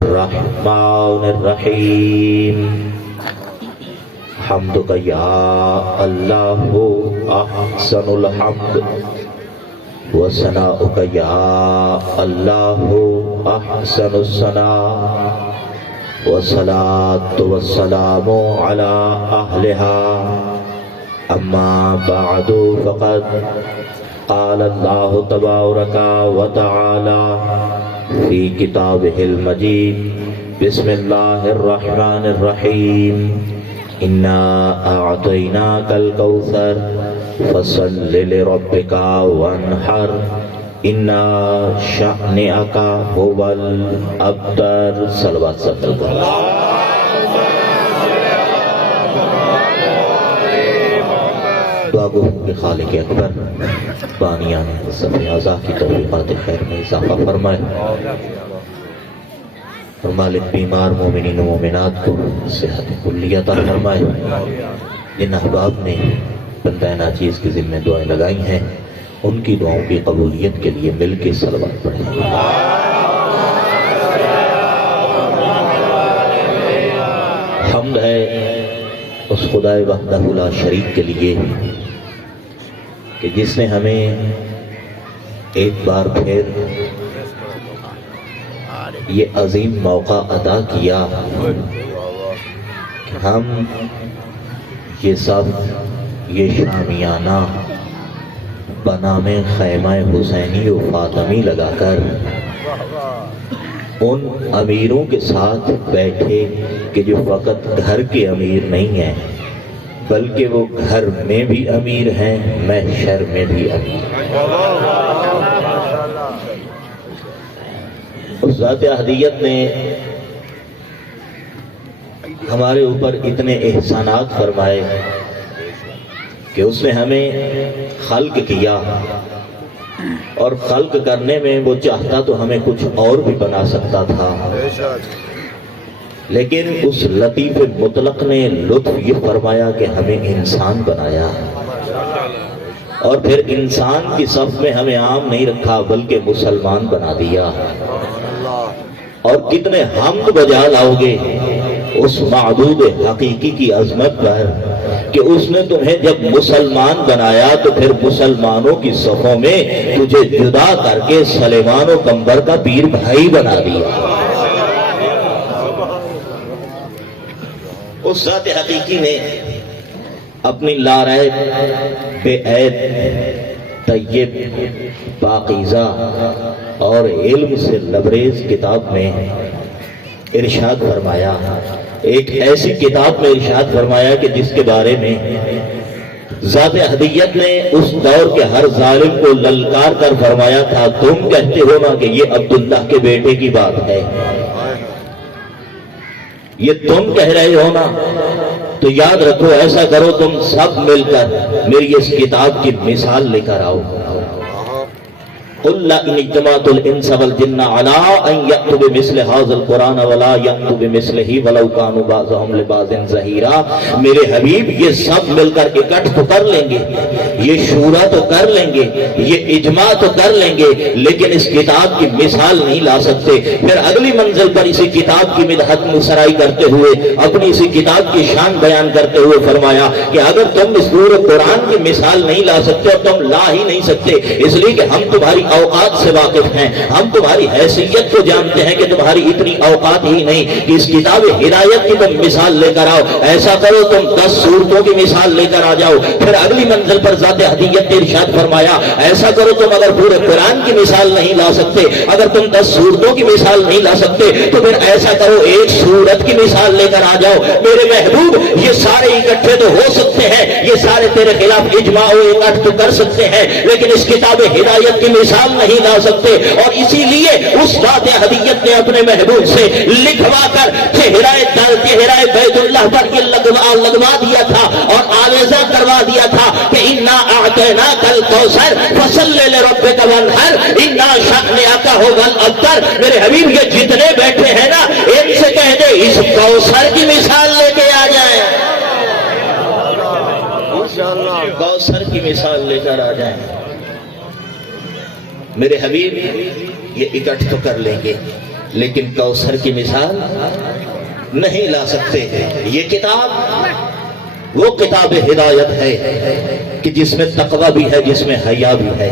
الرحمن الرحیم حمدک یا اللہ احسن الحمد وثناؤک یا اللہ احسن الثناء والصلاة والسلام علی اہلها اما بعد فقد قال اللہ تبارک وتعالی فی کتابہ المجید بسم اللہ الرحمن الرحیم انا اعطیناک الکوثر فصل لربک وانحر انا شأنک هو الابتر صلوات صلی اللہ دعا گو کہ خالق اکبر بانیان صفی اعضاء کی توفیقات خیر میں اضافہ فرمائے اور مالک بیمار مومنین و مومنات کو صحت کلیہ عطا فرمائے. جن احباب نے بندہ ناچیز کی ذمہ دعائیں لگائی ہیں ان کی دعاؤں کی قبولیت کے لیے مل کے صلوات پڑھیں. حمد ہے اس خدائے وحدہ لا شریک کے لیے کہ جس نے ہمیں ایک بار پھر یہ عظیم موقع عطا کیا کہ ہم یہ سب یہ شامیانہ بنام خیمہ حسینی و فاطمی لگا کر ان امیروں کے ساتھ بیٹھے کہ جو فقط گھر کے امیر نہیں ہیں بلکہ وہ گھر میں بھی امیر ہیں محشر میں بھی امیر ہیں. اس ذات احدیت نے ہمارے اوپر اتنے احسانات فرمائے کہ اس نے ہمیں خلق کیا اور خلق کرنے میں وہ چاہتا تو ہمیں کچھ اور بھی بنا سکتا تھا لیکن اس لطیف مطلق نے لطف یہ فرمایا کہ ہمیں انسان بنایا اور پھر انسان کی صف میں ہمیں عام نہیں رکھا بلکہ مسلمان بنا دیا. اور کتنے حمد بجا لاؤ گے اس معدود حقیقی کی عظمت پر کہ اس نے تمہیں جب مسلمان بنایا تو پھر مسلمانوں کی صفوں میں تجھے جدا کر کے سلیمان و قمبر کا پیر بھائی بنا دیا. اس ذات حقیقی نے اپنی لاریب بے عیب طیب پاکیزہ اور علم سے لبریز کتاب میں ارشاد فرمایا ایک ایسی کتاب میں ارشاد فرمایا کہ جس کے بارے میں ذات احدیت نے اس دور کے ہر ظالم کو للکار کر فرمایا تھا تم کہتے ہو نا کہ یہ عبداللہ کے بیٹے کی بات ہے یہ تم کہہ رہے ہو نا تو یاد رکھو ایسا کرو تم سب مل کر میری اس کتاب کی مثال لے کر آؤ. قل لا ان اجتمعت الانس والجن على ان يأتوا بمثل هذا القرآن ولا يأتوا بمثله ولو كانوا بعضهم لبعض ظهيرا. میرے حبیب یہ سب مل کر اکٹھ تو کر لیں گے یہ شورا تو کر لیں گے یہ اجماع تو کر لیں گے لیکن اس کتاب کی مثال نہیں لا سکتے. پھر اگلی منزل پر اسی کتاب کی مدحت مسرائی کرتے ہوئے اپنی اسی کتاب کی شان بیان کرتے ہوئے فرمایا کہ اگر تم اس پورے قرآن کی مثال نہیں لا سکتے اور تم لا ہی نہیں سکتے اس لیے کہ ہم تمہاری اوقات سے واقف ہیں ہم تمہاری حیثیت کو جانتے ہیں کہ تمہاری اتنی اوقات ہی نہیں کہ اس کتاب ہدایت کی تم مثال لے کر آؤ. ایسا کرو تم 10 سورتوں کی مثال لے کر آ جاؤ. پھر اگلی منزل پر ذات احدیت نے ارشاد فرمایا ایسا کرو تم اگر پورے قرآن کی مثال نہیں لا سکتے اگر تم 10 سورتوں کی مثال نہیں لا سکتے تو پھر ایسا کرو ایک سورت کی مثال لے کر آ جاؤ. میرے محبوب یہ سارے اکٹھے تو ہو سکتے ہیں یہ سارے تیرے خلاف اجماع و اکٹھ تو کر سکتے ہیں لیکن اس کتاب ہدایت کی مثال نہیں لا سکتے اور اسی لیے اس ذات احدیت نے اپنے محبوب سے لکھوا کر چہرہ بیت اللہ پر یہ لگوا دیا تھا اور آویزہ کروا دیا تھا کہ انا اعطیناک الکوثر فصل لربک وانحر انا شأنک هو الابتر. میرے حبیب یہ جتنے بیٹھے ہیں نا ان سے کہہ دے اس کوثر کی مثال لے کے آ جائیں کوثر کی مثال لے کر آ جائیں. میرے حبیب یہ اکٹھ تو کر لیں گے لیکن کوثر کی مثال نہیں لا سکتے. یہ کتاب وہ کتاب ہدایت ہے کہ جس میں تقوی بھی ہے، جس میں حیا بھی ہے،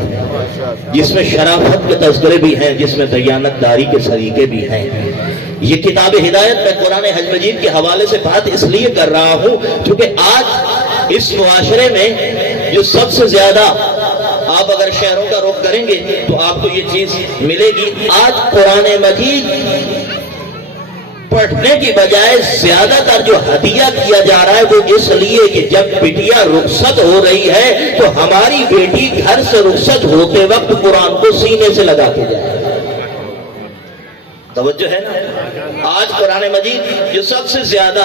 جس میں شرافت کے تذکرے بھی ہیں، جس میں دیانت داری کے سلیقے بھی ہیں. یہ کتاب ہدایت میں قرآن مجید کے حوالے سے بات اس لیے کر رہا ہوں کیونکہ آج اس معاشرے میں جو سب سے زیادہ، آپ اگر شہروں کا رخ کریں گے تو آپ کو یہ چیز ملے گی، آج قرآن مجید پڑھنے کی بجائے زیادہ تر جو ہدیہ کیا جا رہا ہے وہ اس لیے کہ جب بٹیا رخصت ہو رہی ہے تو ہماری بیٹی گھر سے رخصت ہوتے وقت قرآن کو سینے سے لگا کے جائے. توجہ ہے نا. آج قرآن مجید جو سب سے زیادہ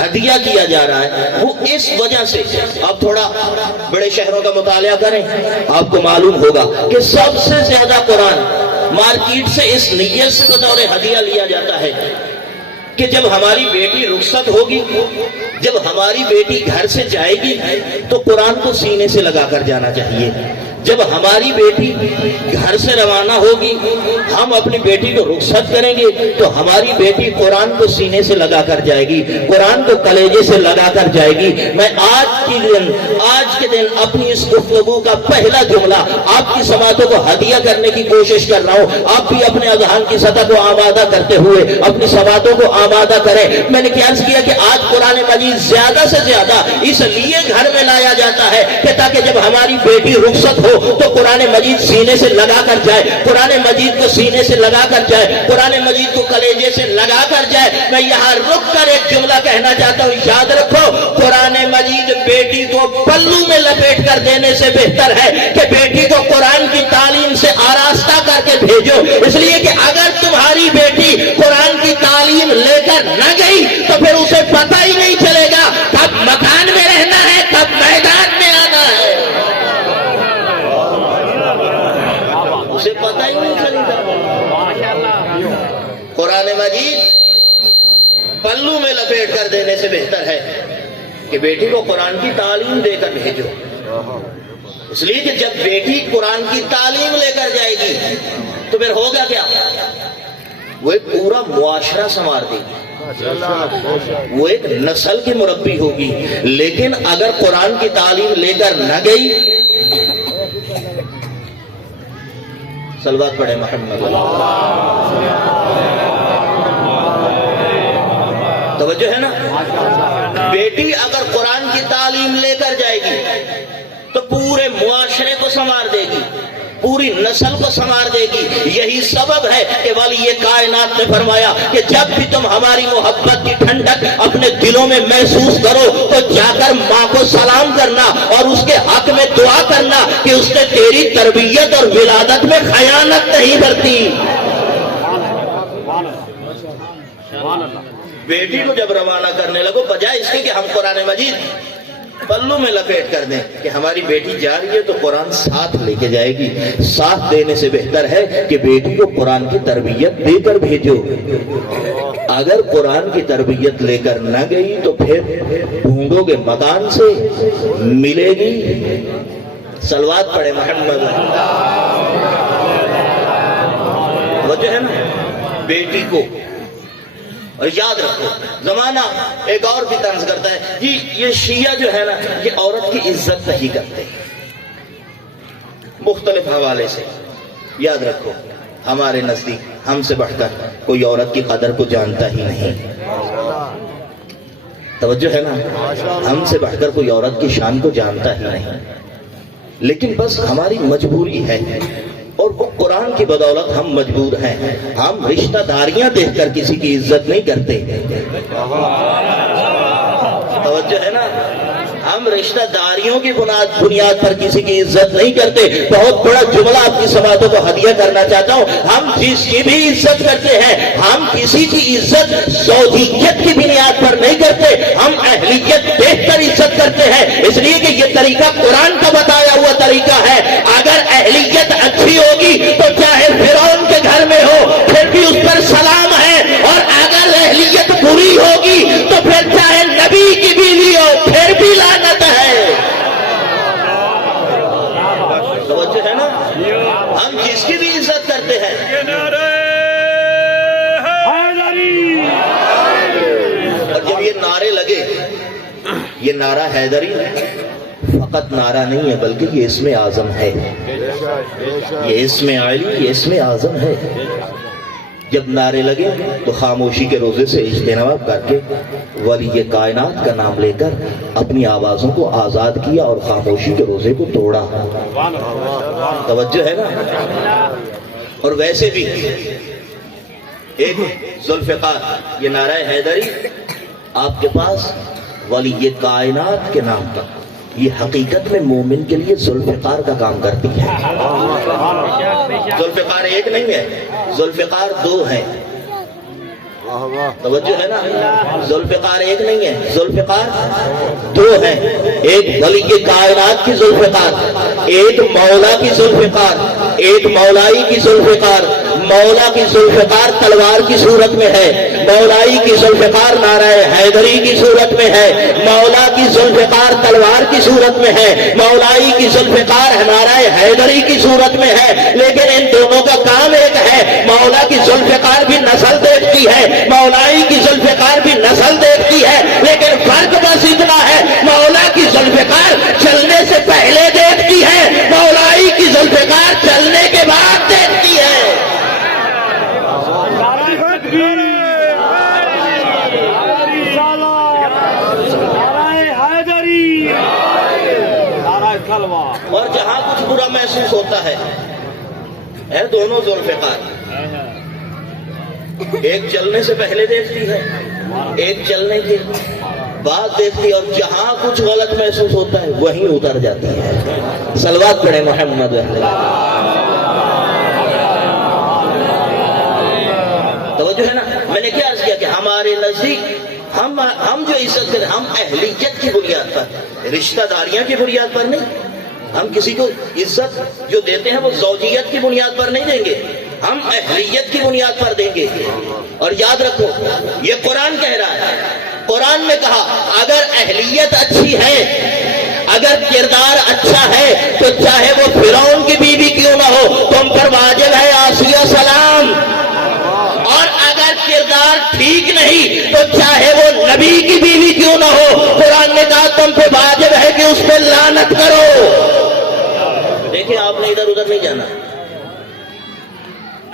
ہدیہ کیا جا رہا ہے وہ اس وجہ سے، آپ تھوڑا بڑے شہروں کا مطالعہ کریں آپ کو معلوم ہوگا کہ سب سے زیادہ قرآن مارکیٹ سے اس نیت سے بطور ہدیہ لیا جاتا ہے کہ جب ہماری بیٹی رخصت ہوگی، جب ہماری بیٹی گھر سے جائے گی تو قرآن کو سینے سے لگا کر جانا چاہیے. جب ہماری بیٹی گھر سے روانہ ہوگی، ہم اپنی بیٹی کو رخصت کریں گے تو ہماری بیٹی قرآن کو سینے سے لگا کر جائے گی، قرآن کو کلیجے سے لگا کر جائے گی. میں آج کے دن اپنی اس گفتگو کا پہلا جملہ آپ کی سماعتوں کو ہدیہ کرنے کی کوشش کر رہا ہوں. آپ بھی اپنے اذہان کی سطح کو آمادہ کرتے ہوئے اپنی سماعتوں کو آمادہ کریں. میں نے عرض کیا کہ آج قرآن مجید زیادہ سے زیادہ اس لیے گھر میں لایا جاتا ہے کہ تاکہ جب ہماری بیٹی رخصت ہو تو قرآن مجید سینے سے لگا کر جائے، قرآن مجید کو سینے سے لگا کر جائے، قرآن مجید کو کلیجے سے لگا کر جائے. میں یہاں رک کر ایک جملہ کہنا چاہتا ہوں، یاد رکھو قرآن مجید بیٹی کو پلو میں لپیٹ کر دینے سے بہتر ہے کہ بیٹی کو قرآن کی تعلیم سے آراستہ کر کے بھیجو. اس لیے کہ اگر تمہاری بیٹی قرآن کی تعلیم لے کر نہ گئی تو پھر اسے پتہ ہی نہیں چلے گا کب مکان میں رہنا ہے، کب میدان میں آنا ہے. اسے پتہ ہی نہیں چلے گا. قرآن مجید پلو میں لپیٹ کر دینے سے بہتر ہے کہ بیٹی کو قرآن کی تعلیم دے کر بھیجو. اس لیے کہ جب بیٹی قرآن کی تعلیم لے کر جائے گی تو پھر ہوگا کیا؟ وہ ایک پورا معاشرہ سنوار دے گی، وہ ایک نسل کی مربی ہوگی. لیکن اگر قرآن کی تعلیم لے کر نہ گئی، صلوات پڑھے محمد. توجہ ہے نا. بیٹی اگر قرآن کی تعلیم لے کر جائے گی تو پورے معاشرے کو سنوار دے گی، پوری نسل کو سنوار دے گی. یہی سبب ہے کہ ولی کائنات نے فرمایا کہ جب بھی تم ہماری محبت کی ٹھنڈک اپنے دلوں میں محسوس کرو تو جا کر ماں کو سلام کرنا اور اس کے حق میں دعا کرنا کہ اس نے تیری تربیت اور ولادت میں خیانت نہیں برتی. بیٹی کو جب روانہ کرنے لگو، بجائے اس کے کہ ہم قرآن مجید پلو میں لپیٹ کر دیں کہ ہماری بیٹی جا رہی ہے تو قرآن ساتھ لے کے جائے گی، ساتھ دینے سے بہتر ہے کہ بیٹی کو قرآن کی تربیت دے کر بھیجو. اگر قرآن کی تربیت لے کر نہ گئی تو پھر ڈھونڈو گے مکان سے، ملے گی. صلوات پڑھے محمد. وہ جو ہے نا بیٹی کو، اور یاد رکھو زمانہ ایک اور بھی طنز کرتا ہے، یہ شیعہ جو ہے نا یہ عورت کی عزت نہیں کرتے مختلف حوالے سے. یاد رکھو ہمارے نزدیک ہم سے بڑھ کر کوئی عورت کی قدر کو جانتا ہی نہیں. توجہ ہے نا. ہم سے بڑھ کر کوئی عورت کی شان کو جانتا ہی نہیں. لیکن بس ہماری مجبوری ہے اور وہ قرآن کی بدولت ہم مجبور ہیں. ہم رشتہ داریاں دیکھ کر کسی کی عزت نہیں کرتے. توجہ ہے نا. ہم رشتہ داریوں کی بنیاد پر کسی کی عزت نہیں کرتے. بہت بڑا جملہ آپ کی سماعتوں کو ہدیہ کرنا چاہتا ہوں. ہم جس کی بھی عزت کرتے ہیں ہم کسی کی عزت زوجیت کی بنیاد پر نہیں کرتے، ہم اہلیت دیکھ کر عزت کرتے ہیں. اس لیے کہ یہ طریقہ قرآن کا بتایا ہوا طریقہ ہے. اگر اہلیت اچھی ہوگی تو چاہے فرعون کے گھر میں ہو پھر بھی اس پر سلام ہے، اور اگر اہلیت بری ہوگی تو پھر چاہے نبی کی بیوی ہو پھر بھی لعنت ہے. توجہ ہے نا. ہم جس کی بھی عزت کرتے ہیں یہ نعرہ حیدری فقط نعرہ نہیں ہے بلکہ یہ اسم اعظم ہے، یہ اسم علی، یہ اسم اعظم ہے۔ جب نعرے لگے تو خاموشی کے روزے سے اجتناب کر کے ولی کائنات کا نام لے کر اپنی آوازوں کو آزاد کیا اور خاموشی کے روزے کو توڑا۔ توجہ ہے نا؟ اور ویسے بھی ایک ذوالفقار، یہ نعرہ حیدری آپ کے پاس ولی کائنات کے نام پر، یہ حقیقت میں مومن کے لیے ذوالفقار کا کام کرتی ہے۔ ذوالفقار ایک نہیں ہے، ذوالفقار دو ہیں۔ توجہ ہے نا؟ ذوالفقار ایک نہیں ہے، ذوالفقار دو ہیں۔ ایک ولی کائنات کی ذوالفقار، ایک مولا کی ذوالفقار، ایک مولائی کی ذوالفقار۔ مولا کی ذوالفقار تلوار کی صورت میں ہے، مولائی کی ذوالفقار نعرہ حیدری کی صورت میں ہے۔ مولا کی ذوالفقار تلوار کی صورت میں ہے، مولائی کی ذوالفقار نعرہ حیدری کی صورت میں ہے، لیکن ان دونوں کا کام ایک ہے۔ مولا کی ذوالفقار بھی نسل دیکھتی ہے، مولائی کی ذوالفقار بھی نسل دیکھتی ہے، لیکن فرق بس اتنا ہے، مولا کی ذوالفقار چلنے سے پہلے دیکھتی ہے، مولائی کی ذوالفقار چلنے کے بعد دیکھتی ہے۔ اور جہاں کچھ برا محسوس ہوتا ہے دونوں ذوالفقار، ایک چلنے سے پہلے دیکھتی ہے، ایک چلنے کے بعد دیکھتی ہے، اور جہاں کچھ غلط محسوس ہوتا ہے وہیں اتر جاتی ہے۔ صلوات پڑھیں محمد۔ توجہ ہے نا؟ میں نے کیا عرض کیا کہ ہمارے نزدیک ہم جو عزت کریں ہم اہلیت کی بنیاد پر، رشتہ داریاں کی بنیاد پر نہیں۔ ہم کسی کو عزت جو دیتے ہیں وہ زوجیت کی بنیاد پر نہیں دیں گے، ہم اہلیت کی بنیاد پر دیں گے۔ اور یاد رکھو یہ قرآن کہہ رہا ہے، قرآن میں کہا اگر اہلیت اچھی ہے، اگر کردار اچھا ہے تو چاہے وہ فرعون کی بیوی کیوں نہ ہو تم پر واجب ہے آسیہ سلام، اور اگر کردار ٹھیک نہیں تو چاہے وہ نبی کی بیوی کیوں نہ ہو، قرآن نے کہا تم پہ واجب ہے کہ اس پہ لعنت کرو۔ دیکھیں آپ نے ادھر ادھر نہیں جانا،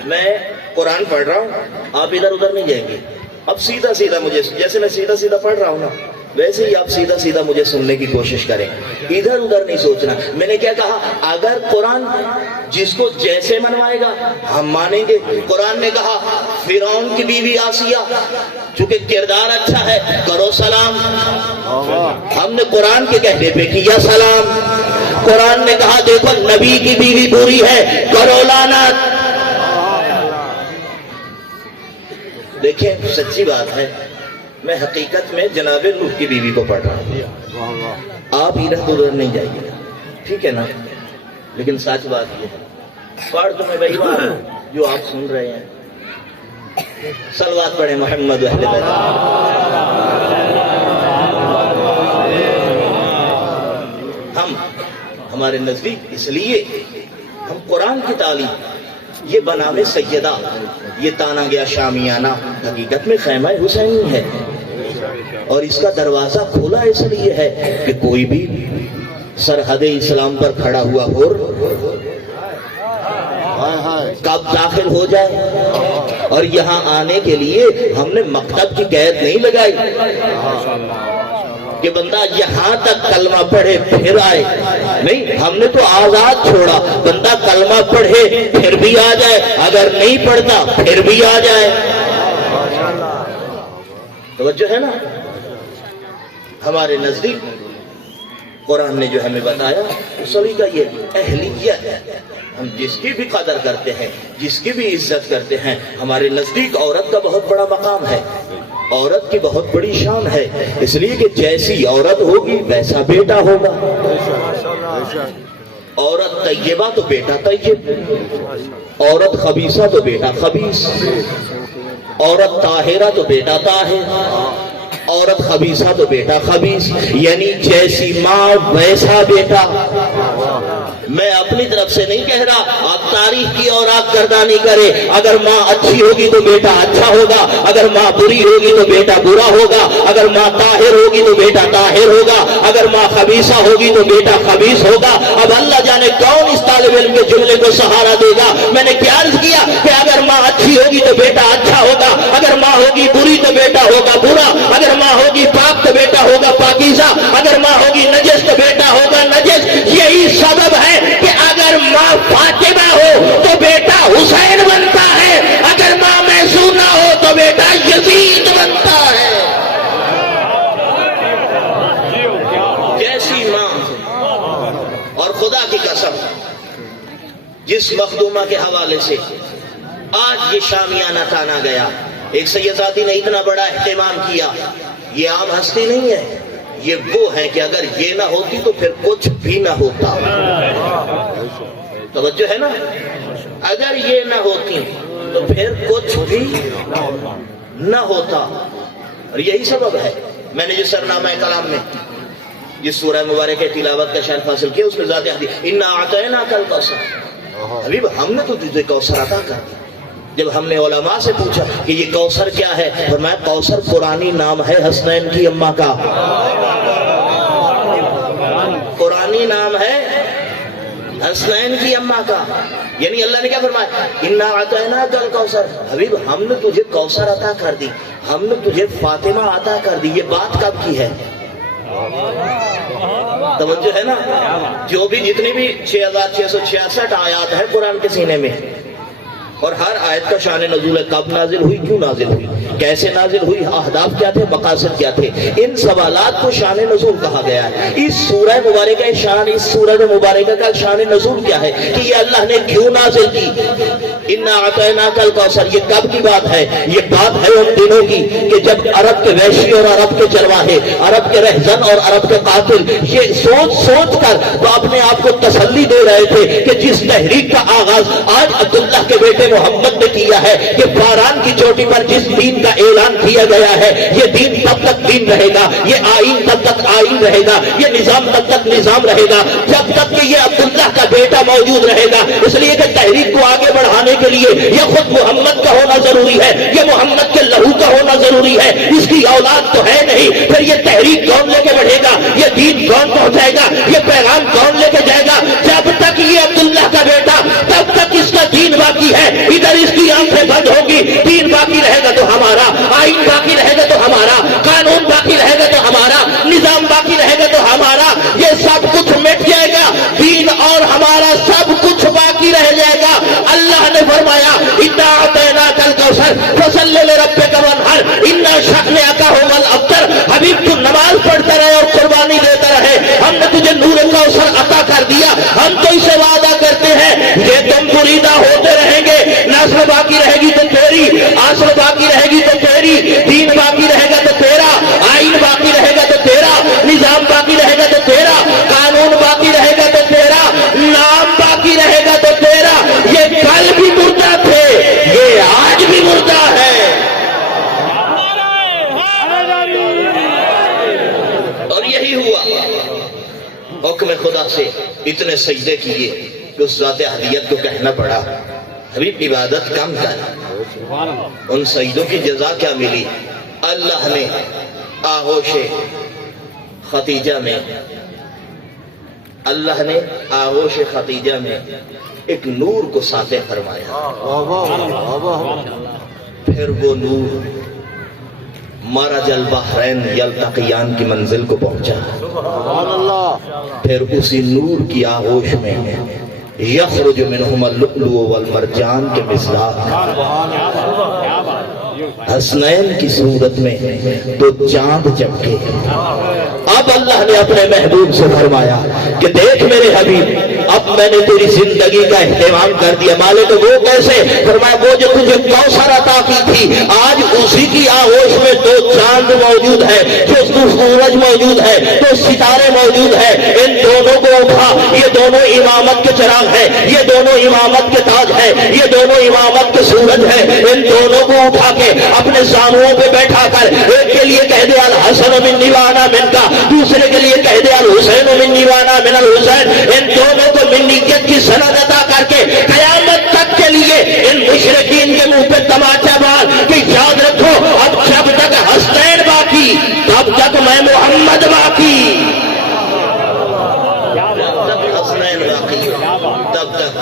میں قرآن پڑھ رہا ہوں آپ ادھر ادھر نہیں جائیں گے۔ اب سیدھا سیدھا مجھے، جیسے میں سیدھا سیدھا پڑھ رہا ہوں نا ویسے ہی آپ سیدھا سیدھا مجھے سننے کی کوشش کریں، ادھر ادھر نہیں سوچنا۔ میں نے کیا کہا؟ اگر قرآن جس کو جیسے منوائے گا ہم مانیں گے۔ قرآن نے کہا فرعون کی بیوی آسیہ چونکہ کردار اچھا ہے کرو سلام، ہم نے قرآن کے کہنے پہ کیا سلام۔ قرآن نے کہا دیکھو نبی کی بیوی بری ہے کرو لعنت۔ دیکھیں سچی بات ہے، میں حقیقت میں جناب نوح کی بیوی کو پڑھ رہا ہوں، آپ ادھر ادھر نہیں جائیے گا، ٹھیک ہے نا؟ لیکن سچ بات یہ ہے پڑھ تو میں وہی بات ہوں جو آپ سن رہے ہیں۔ صلوات پڑھیں محمد و اہل بیت۔ ہمارے نزدیک اس لیے ہم قرآن کی تعلیم، یہ بنام سیدہ، یہ تانا گیا شامیانہ حقیقت میں خیمہ حسینی ہے، اور اس کا دروازہ کھلا اس لیے ہے کہ کوئی بھی سرحد اسلام پر کھڑا ہوا ہو کب داخل ہو جائے، اور یہاں آنے کے لیے ہم نے مکتب کی قید نہیں لگائی کہ بندہ یہاں تک کلمہ پڑھے پھر آئے، نہیں، ہم نے تو آزاد چھوڑا، بندہ کلمہ پڑھے پھر بھی آ جائے، اگر نہیں پڑھتا پھر بھی آ جائے۔ توجہ ہے نا؟ ہمارے نزدیک قرآن نے جو ہمیں بتایا سلیقہ یہ اہلیت، ہم جس کی بھی قدر کرتے ہیں، جس کی بھی عزت کرتے ہیں، ہمارے نزدیک عورت کا بہت بڑا مقام ہے، عورت کی بہت بڑی شان ہے، اس لیے کہ جیسی عورت ہوگی ویسا بیٹا ہوگا۔ عورت طیبہ تو بیٹا طیب، عورت خبیثہ تو بیٹا خبیث، عورت طاہرہ تو بیٹا طاہر، عورت خبیثہ تو بیٹا خبیث، یعنی جیسی ماں ویسا بیٹا۔ میں اپنی طرف سے نہیں کہہ رہا، آپ تاریخ کی اور آپ گردانی کرے۔ اگر ماں اچھی ہوگی تو بیٹا اچھا ہوگا، اگر ماں بری ہوگی تو بیٹا برا ہوگا، اگر ماں طاہر ہوگی تو بیٹا طاہر ہوگا، اگر ماں خبیثہ ہوگی تو بیٹا خبیث ہوگا۔ اب اللہ جانے کون اس طالب علم کے جملے کو سہارا دے گا۔ میں نے کیا عرض کیا کہ اگر ماں اچھی ہوگی تو بیٹا اچھا ہوگا، اگر ماں ہوگی بری تو بیٹا ہوگا برا، اگر ماں ہوگی پاک تو بیٹا ہوگا پاکیزہ، اگر ماں ہوگی نجس تو بیٹا ہوگا نجس۔ یہی سبب ہے کہ اگر ماں فاطمہ ہو تو بیٹا حسین بنتا ہے، اگر ماں میسونہ ہو تو بیٹا یزید بنتا ہے۔ جیسی ماں، اور خدا کی قسم جس مخدومہ کے حوالے سے آج یہ شامیانہ تانا گیا، ایک سیدزادی نے اتنا بڑا اہتمام کیا، یہ عام ہستی نہیں ہے، یہ وہ ہے کہ اگر یہ نہ ہوتی تو پھر کچھ بھی نہ ہوتا۔ توجہ ہے نا، اگر یہ نہ ہوتی تو پھر کچھ بھی نہ ہوتا، اور یہی سبب ہے۔ میں نے جو سرنامہ کلام میں جس سورہ مبارک کی تلاوت کا شرف حاصل کیا، اس میں ذات حدیث انا اعطیناک الکوثر، حبیب ہم نے تو تجھے کوثر عطا کر دیا۔ جب ہم نے علماء سے پوچھا کہ یہ کوثر کیا ہے، فرمایا کوثر قرآنی نام ہے حسنین کی اماں کا، قرآنی نام ہے حسنین کی اماں کا۔ یعنی اللہ نے کیا فرمایا، انا اعطیناک الکوثر، حبیب ہم نے تجھے کوثر عطا کر دی، ہم نے تجھے فاطمہ عطا کر دی۔ یہ بات کب کی ہے؟ توجہ ہے نا، جو بھی جتنی بھی 6666 آیات ہے قرآن کے سینے میں، اور ہر آیت کا شان نزول ہے، کب نازل ہوئی، کیوں نازل ہوئی، کیسے نازل ہوئی، اہداف کیا تھے، مقاصد کیا تھے، ان سوالات کو شان نزول کہا گیا ہے۔ اس سورہ مبارکہ شان، اس سورہ مبارکہ کا شان نزول کیا ہے کہ یہ اللہ نے کیوں نازل کی؟ انا اعطیناک الکوثر، یہ کب کی بات ہے؟ یہ بات ہے ان دنوں کی کہ جب عرب کے وحشی اور عرب کے چرواہے، عرب کے رہزن اور عرب کے قاتل یہ سوچ سوچ کر تو اپنے آپ کو تسلی دے رہے تھے کہ جس تحریک کا آغاز آج عبداللہ کے بیٹے محمد نے کیا ہے، کہ باران کی چوٹی پر جس دین کا اعلان کیا گیا ہے، یہ دین تب تک دین رہے گا، یہ آئین تب تک آئین رہے گا، یہ نظام تب تک نظام رہے گا جب تک کہ یہ عبداللہ کا بیٹا موجود رہے گا۔ اس لیے کہ تحریک کو آگے بڑھانے کے لیے یہ خود محمد کا ہونا ضروری ہے، یہ محمد کے لہو کا ہونا ضروری ہے، اس کی اولاد تو ہے نہیں، پھر یہ تحریک کون لے کے بڑھے گا، یہ دین کون پہنچائے گا، یہ پیغام کون لے کے جائے گا؟ جب تک یہ عبداللہ کا بیٹا، تب تک اس کا دین باقی ہے۔ ادھر اس کی آنکھیں بند ہوگی، دین باقی رہے گا تو ہمارا، آئین باقی رہے گا تو ہمارا، قانون باقی رہے گا تو ہمارا، نظام باقی رہے گا تو ہمارا، یہ سب کچھ مٹ جائے گا، دین اور ہمارا سب کچھ باقی رہ جائے گا۔ اللہ نے فرمایا انا اعطیناک الکوثر فصلی لربک وانحر ان شانئک ھو الابتر، حبیب تو نماز پڑھتا رہے اور قربانی دیتا رہے، ہم نے تجھے نور کوثر عطا کر دیا۔ ہم تو اسے وعدہ کرتے ہیں یہ تم بریدہ ہوتے رہیں گے، نسل باقی رہے گی تو تیری، آسر باقی رہے گی تو تیری، دین باقی رہے گا تو تیرا، آئین باقی رہے گا تو تیرا، نظام باقی رہے گا تو تیرا، قانون باقی رہے گا تو تیرا، نام باقی رہے گا تو تیرا۔ یہ کل بھی مردہ تھے، یہ آج بھی مردہ ہے۔ اور یہی ہوا، حکم خدا سے اتنے سجدے کیے کہ اس ذات احدیت کو کہنا پڑا حبیب عبادت کم کر۔ ان سجدوں کی جزا کیا ملی؟ اللہ نے آغوش خدیجہ میں، اللہ نے آغوش خدیجہ میں ایک نور کو ساطع فرمایا، پھر وہ نور مرج البحرین یلتقیان کی منزل کو پہنچا، پھر اسی نور کی آغوش میں یخرج منہما اللؤلؤ والمرجان کے مصداق حسنین کی صورت میں تو چاند چمکے۔ اب اللہ نے اپنے محبوب سے فرمایا کہ دیکھ میرے حبیب، اب میں نے تیری زندگی کا اہتمام کر دیا۔ مالک وہ کیسے؟ فرمایا وہ جو تجھے کوثر عطا کی تھی، آج اسی کی آغوش میں 2 چاند موجود ہے، جو سورج موجود ہے، تو ستارے موجود ہے، ان دونوں کو اٹھا، یہ دونوں امامت کے چراغ ہے، یہ دونوں امامت کے تاج ہے، یہ دونوں امامت کے سورج ہے، ان دونوں کو اٹھا کے اپنے زانوؤں پہ بیٹھا کر ایک کے لیے کہہ دے الحسن منی وانا منکا، دوسرے کے لیے کہہ دے الحسین منی وانا من الحسین، ان دونوں کو منیت کی سند عطا کر کے قیامت تک کے لیے ان مشرکین کے منہ پہ تماچا مار کہ یاد رکھو اب جب تک حسنین باقی تب تک میں محمد باقی، حسنین باقی تب تک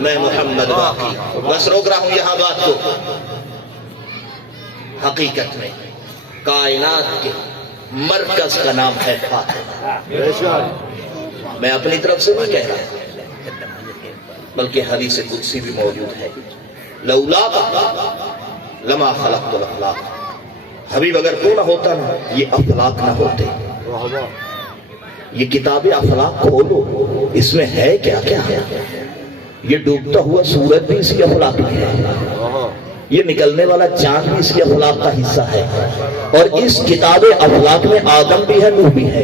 میں محمد باقی۔ بس روک رہا ہوں یہاں بات کو، حقیقت میں کائنات کے مرکز کا نام ہے فاطمہ۔ میں اپنی طرف سے نہیں کہہ رہا بلکہ حدیث قدسی بھی موجود ہے، لولا لما خلقت الافلاق، حبیب اگر تو نہ ہوتا نا یہ افلاق نہ ہوتے۔ یہ کتاب افلاق کھولو، اس میں ہے کیا کیا ہے؟ یہ ڈوبتا ہوا سورج بھی اسی افلاق میں ہے، یہ نکلنے والا چاند بھی اسی افلاق کا حصہ ہے، اور اس کتاب افلاق میں آدم بھی ہے، نوح بھی ہے،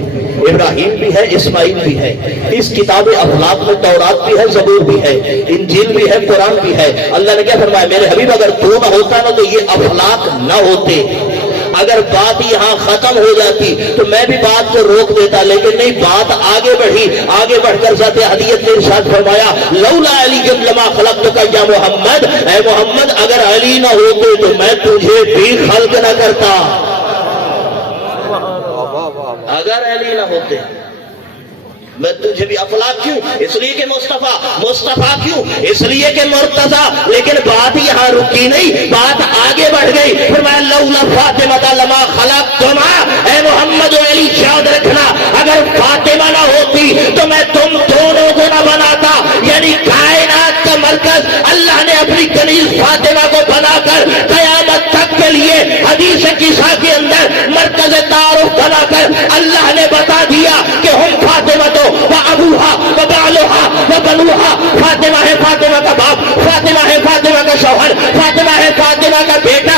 ابراہیم بھی ہے، اسماعیل بھی ہے، اس کتاب افلاق میں تورات بھی ہے، زبور بھی ہے، انجیل بھی ہے، قرآن بھی ہے۔ اللہ نے کیا فرمایا؟ میرے حبیب اگر تو نہ ہوتا نا تو یہ افلاق نہ ہوتے۔ اگر بات یہاں ختم ہو جاتی تو میں بھی بات کو روک دیتا، لیکن نہیں، بات آگے بڑھی، آگے بڑھ کر ذات ہدیت نے ارشاد فرمایا لولا علی لما خلقتک یا محمد، اے محمد اگر علی نہ ہوتے تو میں تجھے بھی خلق نہ کرتا۔ اگر علی نہ ہوتے میں تجھے بھی، افلاق کیوں؟ اس لیے کہ مصطفیٰ، مصطفیٰ کیوں؟ اس لیے کہ مرتضیٰ۔ لیکن بات یہاں رکی نہیں، بات آگے بڑھ گئی، فرمایا لولا فاطمہ لما خلقتما، اے محمد و علی یاد رکھنا اگر فاطمہ نہ ہوتی تو میں تم دونوں کو نہ بناتا۔ یعنی کائنات کا مرکز اللہ نے اپنی کنیز فاطمہ کو بنا کر قیامت تک کے لیے حدیث قصہ کے اندر مرکز تعارف بنا کر اللہ نے بتا دیا کہ ہم فاطمہ تو وابوها وبعلها وبنوها، فاطمہ ہے فاطمہ کا باپ، فاطمہ ہے فاطمہ کا شوہر، فاطمہ ہے فاطمہ کا بیٹا،